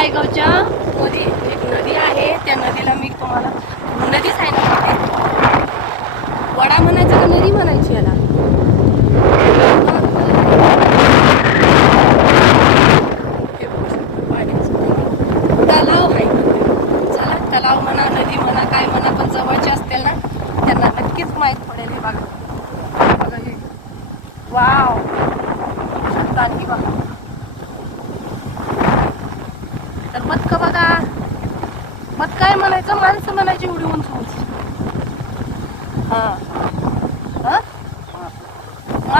रायगावच्या मध्ये एक नदी आहे. त्या नदीला मी तुम्हाला नदीच आहे ना वडा म्हणायचं का? नदी म्हणायची याला हे बघू शकता, पाण्याचं तलाव आहे चला तलाव म्हणा नदी म्हणा काय म्हणा पण जवळचे असतील ना त्यांना नक्कीच माहीत पडेल हे बघा बघा हे वाव बघू शकता आणखी बघा तर बदक बघा? मत काय म्हणायचं? माणसं म्हणायची एवढी उंच उंच. हा. हा?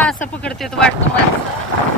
असं पकडते वाटतं माणसं.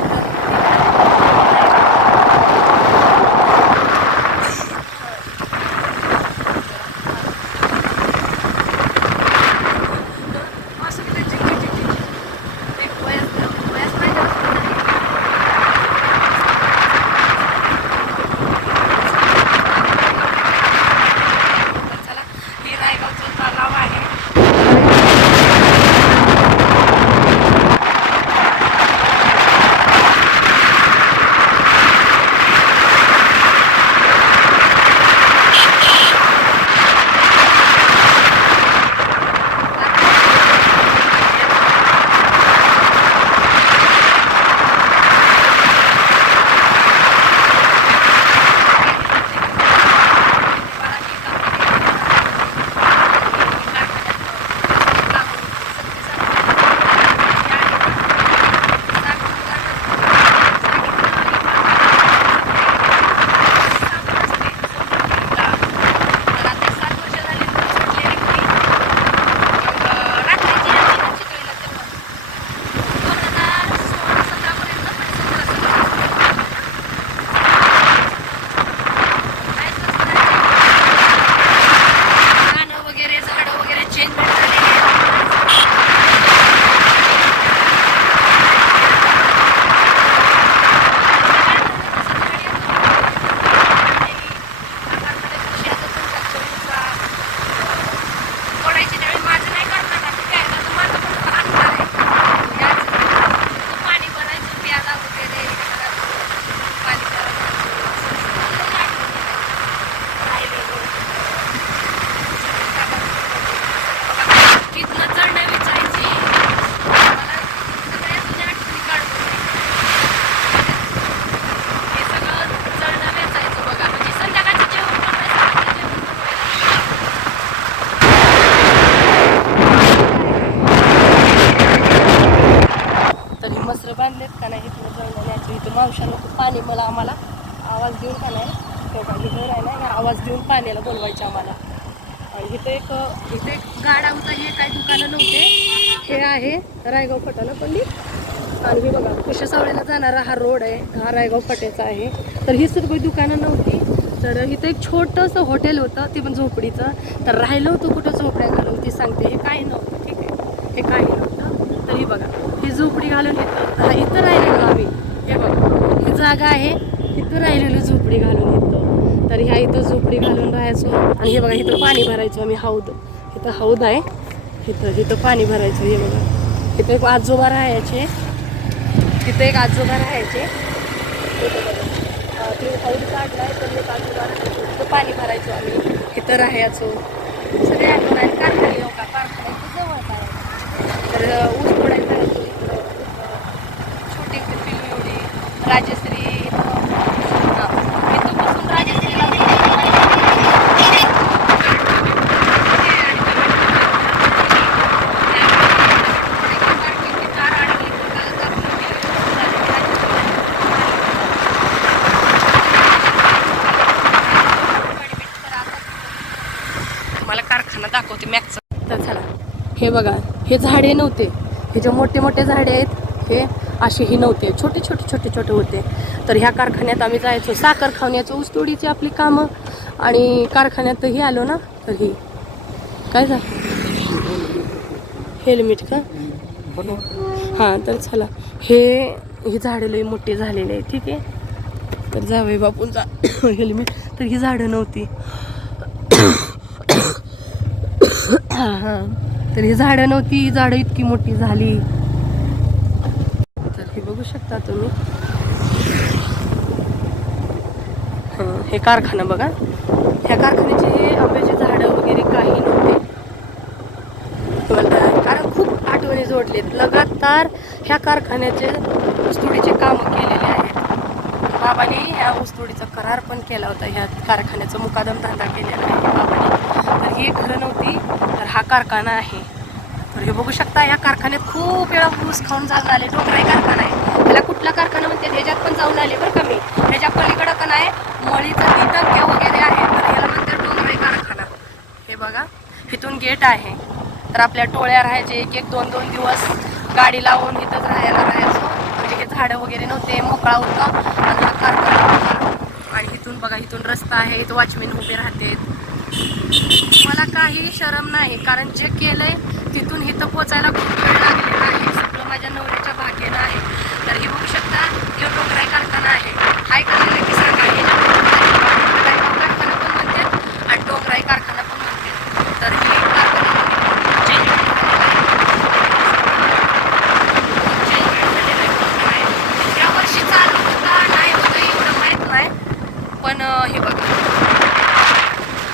रायगाव फटाला पंडित आणि हे बघा कुशसावळीला जाणारा हा रोड आहे हा रायगाव फट्याचा आहे. तर ही सर्व दुकानं नव्हती. तर इथं एक छोटंसं हॉटेल होतं ते पण झोपडीचं. तर राहिलं होतं कुठं झोपड्या घालून ती सांगते हे काय नव्हतं ठीक आहे. हे काही नव्हतं. तर ही बघा ही झोपडी घालून येतं हा इथं राहिलेलो आम्ही हे बघा ही जागा आहे इथं राहिलेलो झोपडी घालून येतो तर ह्या इथं झोपडी घालून राहायचो. आणि हे बघा इथं पाणी भरायचो आम्ही हौद. इथं हौद आहे. इथं इथं पाणी भरायचं हे बघा. तिथे एक आजोबा राहायचे. तिथं एक आजोबा राहायचे. इथं बघा. अं, ते हौद काढलाय तर एक आजोबा राहायचे. तिथं पाणी भरायचो आम्ही. इथं राहायचो. सगळे आठवण आहे कारखाने हो का? कारखाना इथं जवळच तर ऊस तोडायला जायचो इथं छोटी पिल्ली एवढी राजश्री इथं हां इथं बसून राजश्रीला तुम्हाला कारखाना मॅक्सचा तर चला. हे बघा हे झाडे नव्हते. हे जे मोठे मोठे झाडे आहेत हे असेही नव्हते. छोटे छोटे छोटे छोटे होते. तर ह्या कारखान्यात आम्ही जायचो. साखर खावण्याचं ऊसतोडीची आपली कामं आणि कारखान्यातही आलो ना तर ही. काय झालं? हेल्मेट का? हां तर चला. हे ही झाडं लई मोठी झालेली आहे ठीक आहे? तर जावे बापूंचा हेल्मेट. तर ही झाडं नव्हती. हां हां तर ही झाडं नव्हती ही झाडं इतकी मोठी झाली. तर हे बघू शकता तुम्ही. हां हे कारखाना बघा. ह्या कारखान्याचे आंब्याची झाडं वगैरे काही नव्हते. कारण खूप आठवणी जोडलेत. लगातार ह्या कारखान्याचे ऊसतोडीचे कामं केलेले आहेत. बाबाने ह्या ऊसतोडीचा करार पण केला होता. ह्या कारखान्याचा मुकादम धंदा केलेला आहे बाबाने. तर ही घरं नव्हती हा कारखाना आहे. तर हे बघू शकता या कारखान्यात खूप वेळा ऊस खाऊन जाऊन आले डोंगराई कारखाना आहे. त्याला कुठला कारखाना म्हणते? ह्याच्यात पण जाऊन आले बरं का मी. ह्याच्या पलीकडं पण आहे मळीचं ती टंक्या वगैरे आहे. तर ह्याला म्हणते डोंगराई कारखाना. हे बघा इथून गेट आहे. तर आपल्या टोळ्या राहायचे एक एक दोन दोन दिवस गाडी लावून इथंच राहायला राहायचो. म्हणजे हे झाडं वगैरे नव्हते मोकळा होता. आणि हा कारखाना होता आणि इथून बघा इथून रस्ता आहे इथं वॉचमेन उभे राहते मला काही शरम नाही कारण जे केलंय तिथून इथं पोचायला खूप वेळ लागलेला आहे. सगळं माझ्या नवऱ्याच्या भाग्यानं आहे. तर हे बघू शकता हे डोंगराई कारखाना आहे. हाय करायला की सांगा हे जे डोंगराई कारखाना पण म्हणतात आणि डोंगराई कारखाना पण म्हणतात तर हे कारखान्यामध्ये change change झालेलं आहे खूप आहे. या वर्षी चालू होता नाही होतं एवढं माहीत नाही पण अं, हे बघा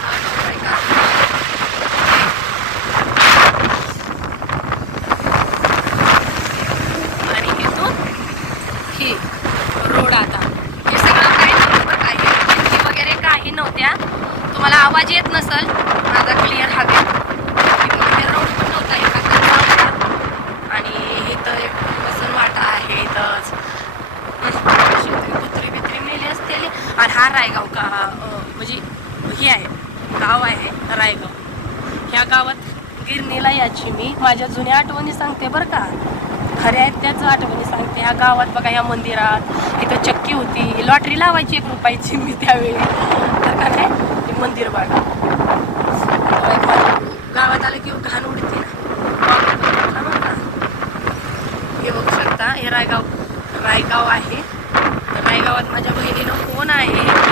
हा डोंगराई कारखाना आहे. आणि इथून ही रोड आता हे सगळं काही नव्हतं बरं काही भिंती वगैरे काही नव्हत्या तुम्हाला आवाज येत नसल माझा क्लिअर हवे रोड पण नव्हता इथं कच्चा होता. आणि इथं एक बसन वाटा आहे इथंच कुत्री बित्री मेली असतील आणि हा रायगाव का अं, म्हणजे हे आहे गाव आहे रायगाव ह्या गावात गिरणीला याची मी माझ्या जुन्या आठवणी सांगते बरं का खऱ्या आहेत त्याच आठवणी सांगते ह्या गावात बघा ह्या मंदिरात. इथं चक्की होती. लॉटरी लावायची एक रुपयाची मी त्यावेळी. तर का ते मंदिर बघा. गावात आलं की घाण उडते ना. हे बघू. शकता हे रायगाव रायगाव आहे. रायगावात माझ्या बहिणीनं कोण आहे.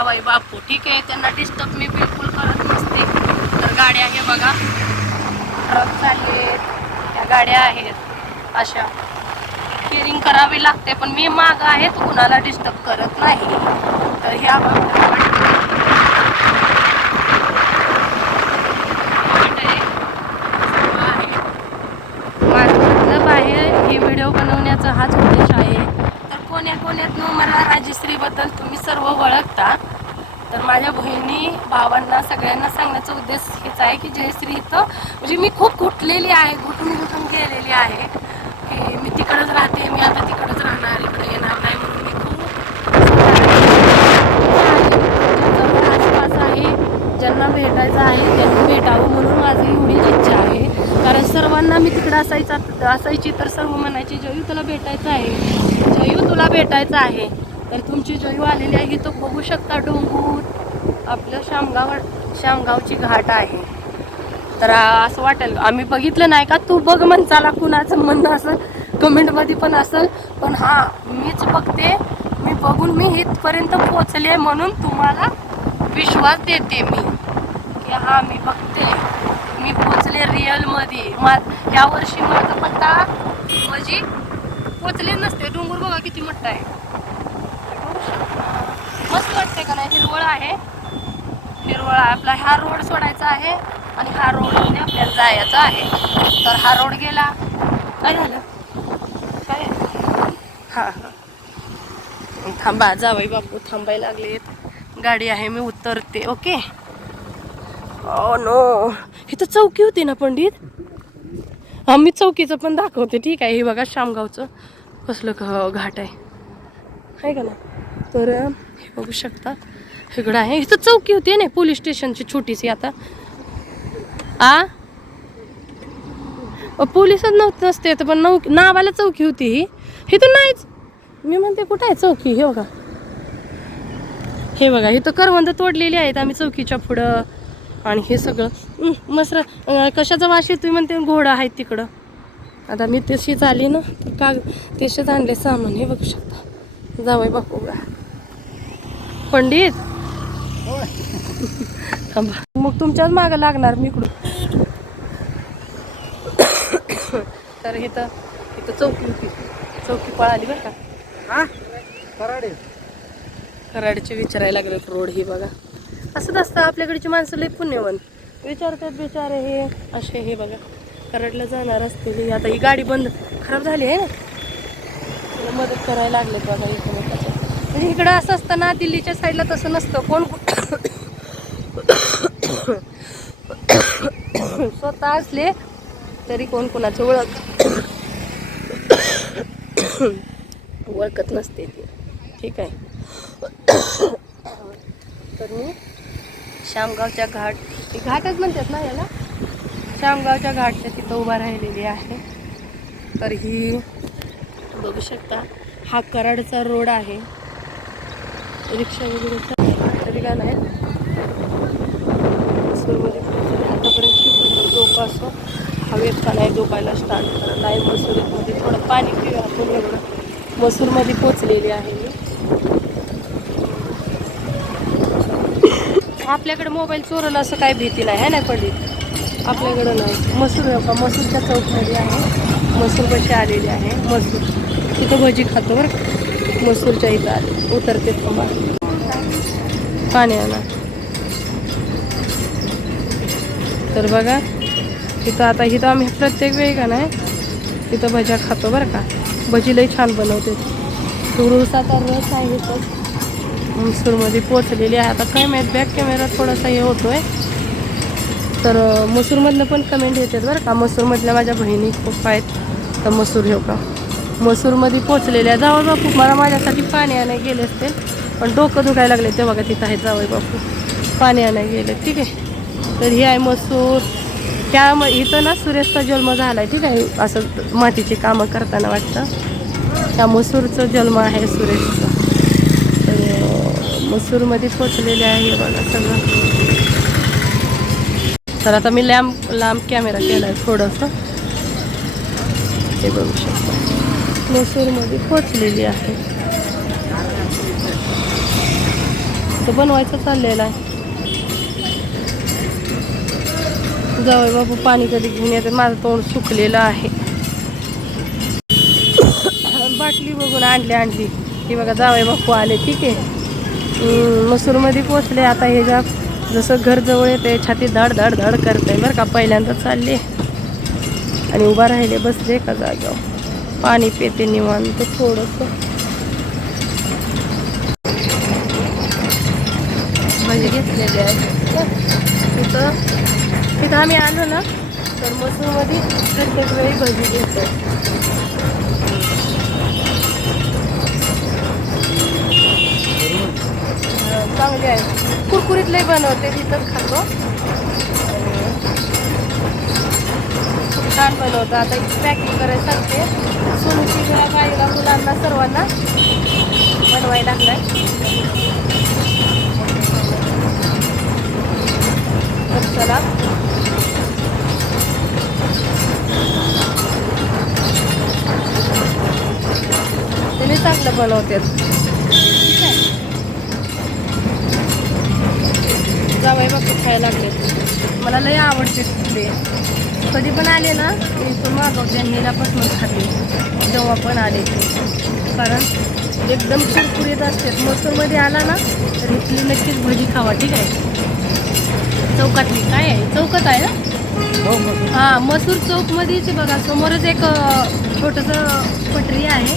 जावाई बापू. ठीक आहे त्यांना डिस्टर्ब मी बिलकुल करत नसते. तर गाड्या हे बघा. ट्रक चालले त्या गाड्या आहेत. अशा. केअरिंग करावी लागते पण मी माग आहे तर कुणाला डिस्टर्ब करत नाही. तर ह्या माझं आहे हे व्हिडिओ बनवण्याचा हाच उद्देश आहे. तर कोण्या कोण्यात मला राजश्रीबद्दल तुम्ही सर्व ओळखता. तर माझ्या बहिणी भावांना सगळ्यांना सांगण्याचा उद्देश हेच आहे की जयश्री इथं. म्हणजे मी खूप घुटलेली आहे घुटून घुटून गेलेली आहे की मी तिकडंच राहते मी आता तिकडंच राहणार इकडे येणार नाही म्हणून मी खूप आसपास आहे ज्यांना भेटायचं आहे त्यांना भेटावं म्हणून माझी एवढीच इच्छा आहे. कारण सर्वांना मी तिकडे असायचा असायची तर सर्व म्हणायची जयू तुला भेटायचं आहे जयू तुला भेटायचं आहे. तर तुमची जयू आलेली आहे तो बघू शकता डोंगूर. आपलं शामगाव शामगावची घाट आहे. तर असं वाटेल. आम्ही बघितलं नाही का? तू बघ म्हणचाला कुणाचं म्हणणं असेल कमेंटमध्ये पण असेल. पण हा मीच बघते. मी बघून मी इथपर्यंत पोचले म्हणून तुम्हाला विश्वास देते मी. की हा मी बघते. मी पोचले रिअलमध्ये. मा या वर्षी माझा पत्ता म्हणजे पोचले नसते. डोंगर बघा किती मोठा आहे. मस्त वाटते का नाही? हिरवळ आहे. हिरवळ आहे. आपला हा रोड सोडायचा आहे आणि हा रोड आपल्याला जायचा आहे. तर हा रोड गेला. काय झालं? काय? हां हां. थांबा जावई बापू थांबायला लागलेत. गाडी आहे मी उतरते ओके? Oh, ओ नो इथं चौकी होती ना पंडित? हा मी चौकीचं पण दाखवते ठीक आहे. हे बघा शामगावचं कसलं घ- घाट आहे. आहे का ना तर बघू शकता. इकडं आहे. इथं चौकी होती ना पोलीस स्टेशनची छोटीशी आता. आ? पोलिसच नव्हतं नसते तर पण नऊ नावाला चौकी होती ही. इथं नाहीच. मी म्हणते कुठं आहे चौकी? हे बघा. हे बघा इथं करवंद तोडलेली आहेत आम्ही चौकीच्या पुढं. आणि हे सगळं. मस्त. कशाचा वास तुम्ही म्हणते घोडा आहेत तिकडं. आता मी तशीच आली ना तर का तसेच आणले सामान. हे बघू शकता. जावय बघू बघा पंडित? थांबा मग तुमच्याच मागं लागणार मी इकडून. तर इथं इथं चौकी होती. चौकी पळाली बरं का. हा? कराडे. कराडचे विचारायला लागले रोड ही बघा. असंच असतं आपल्याकडची माणसं लय पुण्यवान. विचारतात बिचारे हे. असे हे बघा. कराडला जाणार असतील ही. आता ही गाडी बंद खराब झाली आहे ना? तिला मदत करायला लागले बघा म्हणजे इकडं असं असतं ना दिल्लीच्या साईडला तसं नसतं. कोण स्वतः असले तरी कोण कोणाचं ओळख? ओळखत नसते ती. ठीक आहे. तर मी शामगावच्या घाट घाटच म्हणतात ना याला? शामगावच्या घाटच्या तिथं उभा राहिलेली आहे. तर ही बघू शकता हा कराडचा रोड आहे. रिक्षा वगैरे तरी काय नाही मसूरमध्ये पोहोचले. आतापर्यंत खूप धोका असो हवेत का नाही झोपायला स्टार्ट करत आहे. मसुरीमध्ये थोडं पाणी पिऊ आपण एवढं. मसूरमध्ये पोचलेली आहे मी. आपल्याकडे मोबाईल चोरला असं काही भीती नाही आहे ना पडली आपल्याकडं नाही. मसूर का मसूरच्या चौकमध्ये आहे. मसूर कशी आलेली आहे. मसूर. तिथं भजी खातो बरं का? मसूरच्या इथं आले. उतरते थांबा पाणी आणा. तर बघा इथं आता इथं आम्ही प्रत्येक वेळी का नाही तिथं भज्या खातो बरं का. भजी लई छान बनवते. तुळसाचा रस आहे इथं मसूरमध्ये पोचलेली आहे. आता काय माहीत बॅक कॅमेरा थोडासा हे होतोय. तर मसूरमधलं पण कमेंट येतात बरं का. मसूरमधल्या माझ्या बहिणी खूप आहेत. तर मसूर घेऊ का? मसूरमध्ये पोचलेल्या जावं बापू मला माझ्यासाठी पाणी आणायला गेले असते. पण डोकं दुखायला लागले ते बघा तिथं आहे जावं बापू. पाणी आणायला गेले ठीक आहे. तर ही आहे मसूर. त्या म इथं ना सुरेशचा जन्म झाला आहे ठीक आहे. असं मातीची कामं करताना वाटतं. त्या मसूरचं जन्म आहे सुरेशचा तर मसूरमध्ये पोचलेले आहे हे बघा सगळं. तर आता मी लॅम्प लांब कॅमेरा केला आहे थोडंसं. ते बघू शकतो. मसूरमध्ये पोचलेली आहे. तो बनवायचं चाललेलं आहे. जावई बाबू पाणी कधी घेऊन येते माझं तोंड सुकलेलं आहे. बाटली बघून आणली आणली. की बघा जावई बापू आले. ठीक आहे. मसूरमध्ये पोचले. आता हे ज्या जसं घर जवळ येते छाती धड धड धड करते बरं का पहिल्यांदा चालले. आणि उभा राहिले बसले का जाग्यावर पाणी पिते निवांत थोडंसं. म्हणजे घेतलेली आहे तिथं तिथं आम्ही आलो ना तर मसूरमध्ये प्रत्येक वेळी भजी घेतो. चांगली आहे. कुरकुरीत बनवते तिथंच खातो. खूप छान बनवतो. आता पॅकिंग करायला सांगते त्यांना सर्वांना बनवाय लागलाय. तर चला. त्याने चांगलं बनवतात जावाय आहे जावई खायला लागले मला लय आवडते ते. कधी पण आले ना मी इथून मागवते हिलापासून खाते. जेव्हा पण आले ते. कारण एकदम कुरकुरीत असतात. मसूरमध्ये आला ना तर इथली नक्कीच भजी खावा ठीक आहे? चौकातली. काय आहे? चौकात आहे ना? हो हा मसूर चौक मध्येच बघा. समोरच एक छोटस पटरी आहे.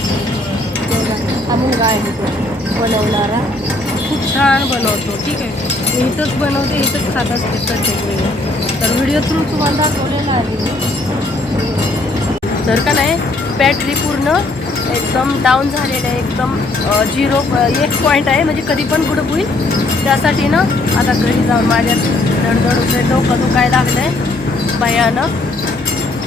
हा मुलगा आहे तो बनवणारा. छान बनवतो ठीक आहे? मी इथंच बनवते इथंच खात असते प्रत्येक वेळी तर व्हिडिओ थ्रू तुम्हाला दाखवलेला आहे. तर का नाही बॅटरी पूर्ण एकदम डाऊन झालेलं आहे एकदम झिरो एक पॉईंट आहे. म्हणजे कधी पण गुडप होईल त्यासाठी ना आता घरी जाऊन माझ्या धडधड होते डोकं दुखायला लागलं आहे भयानक.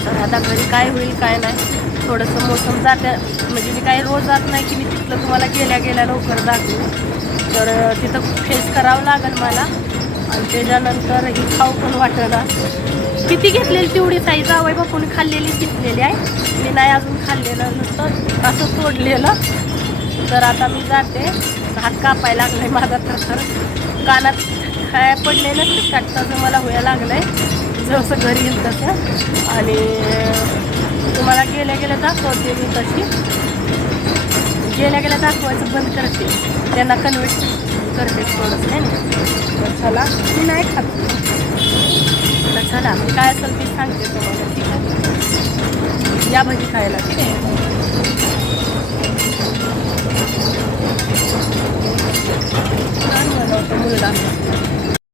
तर आता घरी काय होईल काय नाही थोडंसं मोसम जात्या म्हणजे मी काही रोज जात नाही की मी तिथलं तुम्हाला गेल्या गेल्या लवकर दाखवू. तर तिथं फेस करावं लागेल मला. आणि त्याच्यानंतर ही खाऊ पण वाटणार किती घेतलेली तेवढी साई जावई बापून खाल्लेली घेतलेली आहे. मी नाही अजून खाल्लेलं नुसतं असं तोडलेलं. तर आता मी जाते. हात कापायला लागलाय माझा तर. तर कानात काय पडलेलं नसते काटताचं मला लागलं लागलंय. जसं घरी येईल तसं. आणि तुम्हाला गेल्या गेल्या दाखवते मी तशी. गेल्या गेल्या दाखवायचं बंद करते. त्यांना कन्व्हिन्स करते थोडंसं नाही ना? तर चला मी नाही खात. तर चला मी काय असेल ते सांगते तुम्हाला ठीक आहे? या भजी खायला ठीक आहे? छान बनवतो मुलगा.